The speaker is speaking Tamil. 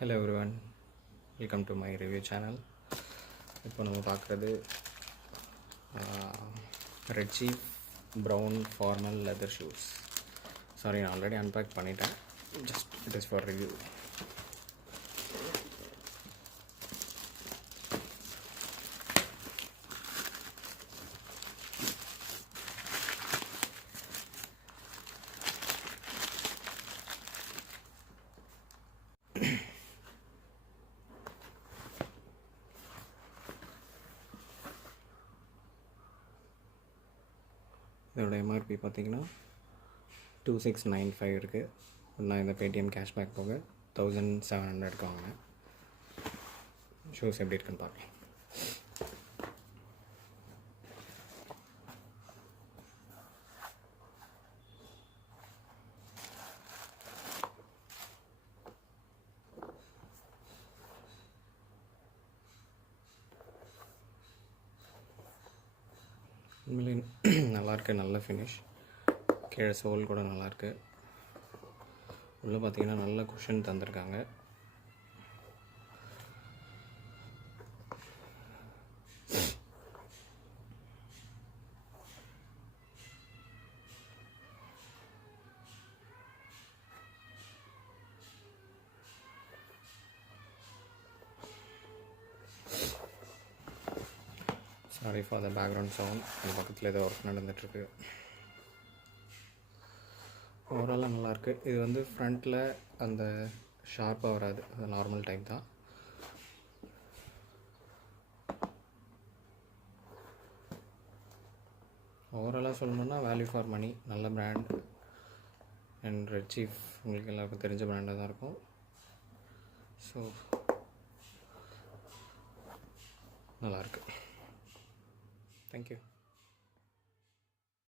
Hello everyone, welcome to my review channel. இப்போ நம்ம பார்க்குறது red chief brown formal leather shoes. Sorry, நான் ஆல்ரெடி அன்பேக் பண்ணிட்டேன். Just it is for review. இதோட எம்ஆர்பி பார்த்தீங்கன்னா 2695 இருக்குது. நான் இந்த பேடிஎம் கேஷ்பேக் போக 1700 வாங்கினேன். ஷூஸ் எப்படி இருக்குன்னு பார்க்கலாம். உண்மையிலே நல்லாயிருக்கு, நல்ல ஃபினிஷ். கீழே சோல் கூட நல்லாயிருக்கு. உள்ளே பார்த்தீங்கன்னா நல்ல குஷன் தந்திருக்காங்க. Sorry for the background sound. அந்த பக்கத்தில் ஏதோ ஒர்க் நடந்துகிட்ருக்கு. ஓவராலாக நல்லாயிருக்கு. இது வந்து ஃப்ரண்ட்டில் அந்த ஷார்ப்பாக வராது, அது நார்மல் டைப் தான். ஓவராலாக சொல்லணுன்னா வேல்யூ ஃபார் மணி, நல்ல பிராண்ட். அண்ட் ரெட் சீஃப் உங்களுக்கு எல்லாருக்கும் தெரிஞ்ச பிராண்டாக தான் இருக்கும். ஸோ நல்லாயிருக்கு. Thank you.